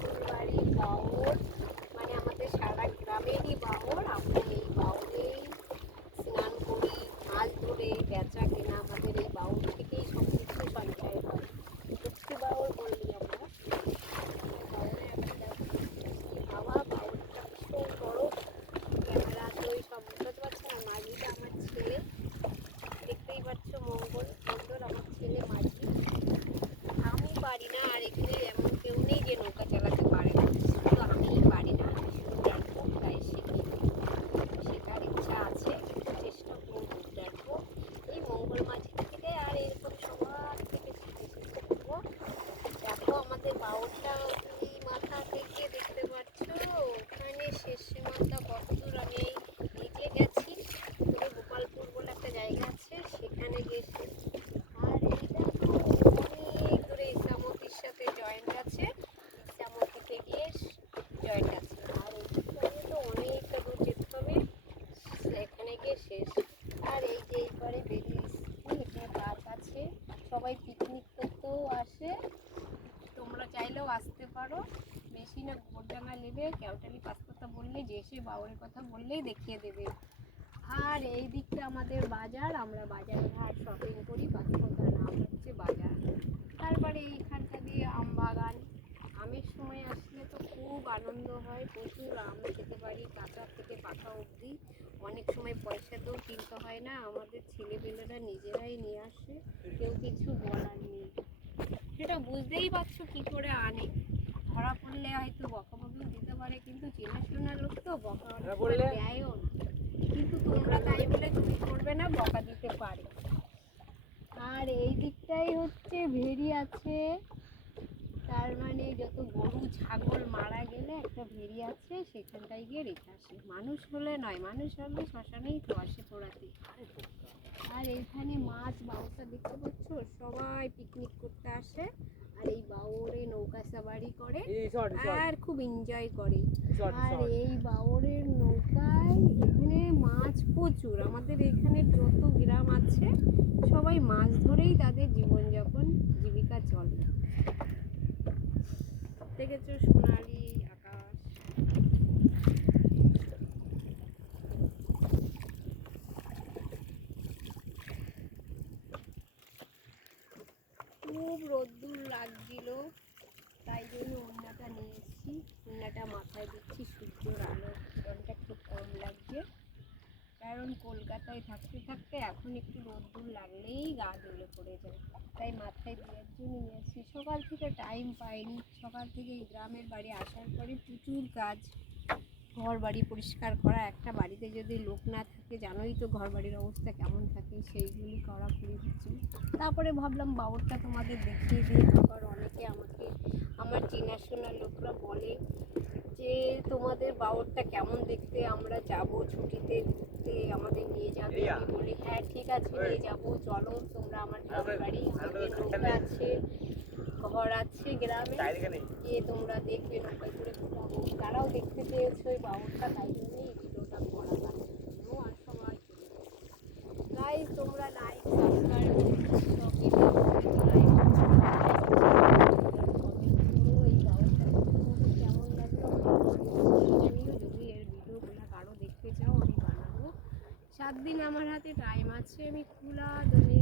শ্বশুরবাড়ির বাউর, মানে আমাদের সারা গ্রামেরই বাউর। আমরা এই বাউরেই স্নান করি, মাছ ধরে বেচা কেনা আমাদের এই বাউর থেকেই সব কিছু সঞ্চয় হয়। লক্ষ্মী বাউর বললি আমরা। বাউরে একটা দেখো মিষ্টি হাওয়া, বাউরটা ভীষণ বড়। ক্যামেরা তো ওই সব বুঝতে পারছে না। মাঝিটা আমার ছেলে, দেখতেই পাচ্ছ মঙ্গল আমার ছেলে মাঝি। আমি পারি না, আর এখানে এমন কেউ নেই যে নৌকা চালাতে পারে না, শুধু আমিই পারি না। আমি শুধু দেখো, তাই শিখি, শেখার ইচ্ছা আছে, একটু চেষ্টা করবো। দেখো এই মঙ্গল মাঝি থেকে আর এরকম সবার থেকে শিখে শিখবো। দেখো আমাদের বাউরটা ওই মাথা থেকে দেখতে পাচ্ছ, ওখানে শেষ সীমান্ত কতদূর। আমি নিজে গেছি, তবে গোপালপুর বলে একটা জায়গা আছে, সেখানে গেছি। আর এই দেখো অনেক দূরে ইসামতির সাথে জয়েন্ট আছে, ইসামতিতে গিয়ে জয়েন্ট আছে। আর এইখানে তো অনেকটা দূর যেতে হবে, সেখানে গিয়ে শেষ। আর এই যে এইবারে বেরিয়ে এসেছি, এখানে পার্ক আছে, সবাই পিকনিক করতেও আসে। তোমরা চাইলেও আসতে পারো। বেশি না, গোবরডাঙ্গা নেবে, কেওটালি পাঁচকথা বললেই যে এসে বাউরের কথা বললেই দেখিয়ে দেবে। আর এই দিকটা আমাদের বাজার, আমরা বাজারে হাট শপিং করি। পাঁচকথার নাম হচ্ছে বাজার। তারপরে এইখানটা দিয়ে আম বাগান, আমের সময় আসলে তো খুব আনন্দ হয়, প্রচুর আম খেতে পারি, কাঁচা থেকে পাকা অবধি। অনেক সময় পয়সা দিয়েও কিনতে হয় না, আমাদের ছেলেপেলেরা নিজেরাই নিয়ে আসে, কেউ কিছু বলার নেই। সেটা বুঝতেই পারছো কি করে আনে। ধরা পড়লে হয়তো বকাবকিও দিতে পারে, কিন্তু চেনাশোনা লোক তো বকা দেয়ও না। কিন্তু তোমরা তাই বলে চুরি করবে না, বকা দিতে পারে। আর এই দিকটাই হচ্ছে ভেরি আছে, তার মানে যত গরু ছাগল মারা গেলে একটা ভেরি আছে, সেখানটায় গিয়ে রেখে আসে। মানুষ হলে নয়, মানুষ হলে শ্মশানেই তো আসে পোড়াতে। আর এইখানে মাছ বাউটা দেখতে পাচ্ছ, সবাই পিকনিক করতে আসে, আর এই বাউরে নৌকা সাবারি করে আর খুব এনজয় করে। আর এই বাউরের নৌকায় এখানে মাছ প্রচুর। আমাদের এখানে যত গ্রাম আছে সবাই মাছ ধরেই তাদের জীবনযাপন জীবিকা চলে। দেখেছো সোনালি আকাশ। খুব রোদ্দুর লাগছিল, তাই জন্য ওড়নাটা নিয়ে এসেছি, ওড়নাটা মাথায় দিচ্ছি। সূর্যের আলো গরমটা খুব কম লাগছে, কারণ কলকাতায় থাকতে থাকতে এখন একটু রোদ্দুর লাগলেই গা জ্বলে পড়ে যায়, তাই মাথায় দেওয়ার জন্য নিয়ে এসেছি। সকাল থেকে টাইম পাইনি, সকাল থেকে এই গ্রামের বাড়ি আসার পরে প্রচুর কাজ, ঘর বাড়ি পরিষ্কার করা। একটা বাড়িতে যদি লোক না থাকে জানোই তো ঘর বাড়ির অবস্থা কেমন থাকে, সেইগুলি করাকুরি হচ্ছে। তারপরে ভাবলাম বাউরটা তোমাদের দেখিয়ে দিই। আবার অনেকে আমাকে, আমার চেনাশোনা লোকরা বলে যে তোমাদের বাউরটা কেমন দেখতে, আমরা যাব ছুটিতে ঘুরতে, আমাদের নিয়ে যাবে। আমি বলি হ্যাঁ ঠিক আছে, নিয়ে যাবো, চলো তোমরা আমার গ্রামের বাড়ি, আমাদের নৌকা আছে, ঘর আছে গ্রামে, গিয়ে তোমরা দেখবে, নৌকায় করে ঘুরাবো। তারাও দেখতে পেয়েছো ওই বাউরটা, তাই জন্যই এই ভিডিওটা করা। তার জন্য আর সবাই গাইস, তোমরা লাইক সাবস্ক্রাইব সব ভিডিও লাইক কমেন্ট করো। এই বাউরটা তোমাদের কেমন লাগলো জানিও। যদি এর ভিডিওগুলো কারো দেখতে চাও আমি বানাবো। 7 দিন আমার হাতে টাইম আছে, আমি খোলা দমে